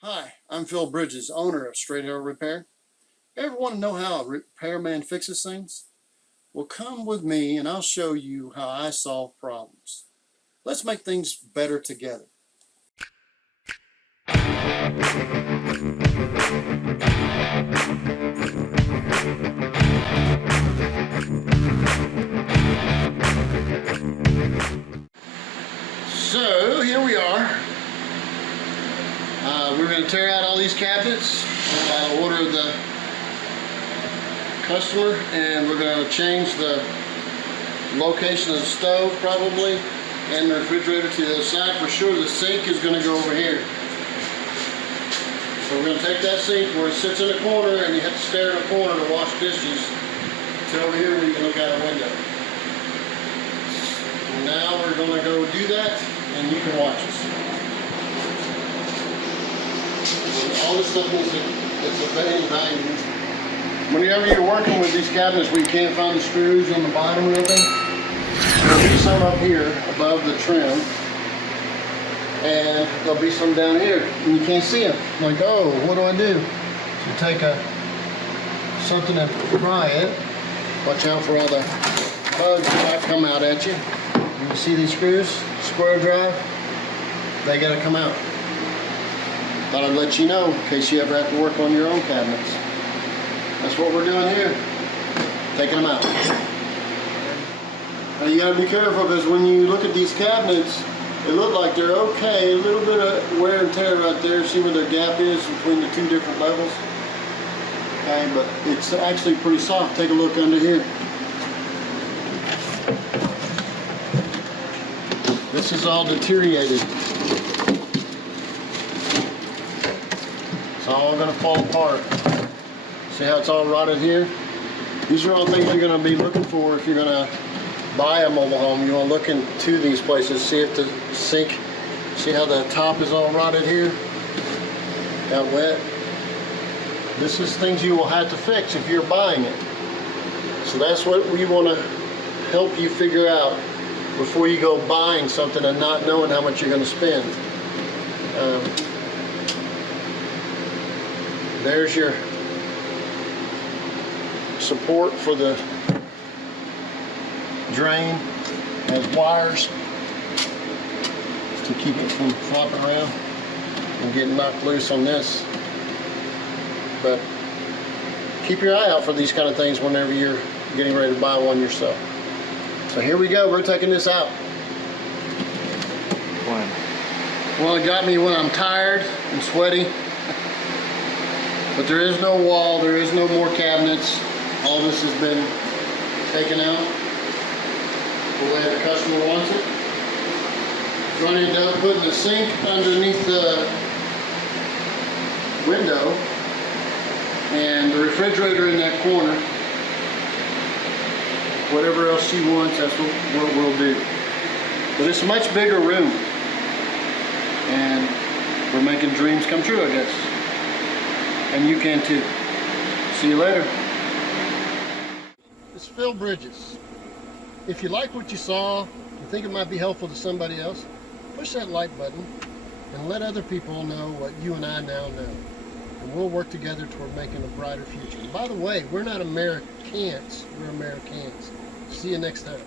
Hi, I'm Phil Bridges, owner of Straight Arrow Repair. Ever want to know how a repairman fixes things? Well, come with me and I'll show you how I solve problems. Let's make things better together. So here we are. We're going to tear out all these cabinets by the order of the customer, and we're going to change the location of the stove probably and the refrigerator to the other side. For sure the sink is going to go over here. So we're going to take that sink where it sits in the corner and you have to stare in the corner to wash dishes to over here where you can look out a window. Now we're going to go do that and you can watch us. All this stuff is a value. Whenever you're working with these cabinets where you can't find the screws on the bottom or anything, there'll be some up here above the trim, and there'll be some down here, and you can't see them. Like, oh, what do I do? So take something and pry it. Watch out for all the bugs that might come out at you. You see these screws, square drive? They gotta come out. Thought I'd let you know in case you ever have to work on your own cabinets. That's what we're doing here, taking them out. Now you gotta be careful because when you look at these cabinets, they look like they're okay. A little bit of wear and tear right there. See where the gap is between the two different levels? Okay, but it's actually pretty soft. Take a look under here. This is all deteriorated. It's all gonna fall apart. See how it's all rotted here? These are all things you're gonna be looking for if you're gonna buy a mobile home. You wanna look into these places, see if the sink, see how the top is all rotted here? Got wet. This is things you will have to fix if you're buying it. So that's what we wanna help you figure out before you go buying something and not knowing how much you're gonna spend. There's your support for the drain. Has wires to keep it from flopping around and getting knocked loose on this. But keep your eye out for these kind of things whenever you're getting ready to buy one yourself. So here we go, we're taking this out. When? Well, it got me when I'm tired and sweaty. But there is no wall, there is no more cabinets. All this has been taken out the way the customer wants it. We're going to end up putting the sink underneath the window and the refrigerator in that corner. Whatever else she wants, that's what we'll do. But it's a much bigger room. And we're making dreams come true, I guess. And you can too. See you later. It's Phil Bridges. If you like what you saw, you think it might be helpful to somebody else, push that like button and let other people know what you and I now know. And we'll work together toward making a brighter future. And by the way, we're not Americans, we're Americans. See you next time.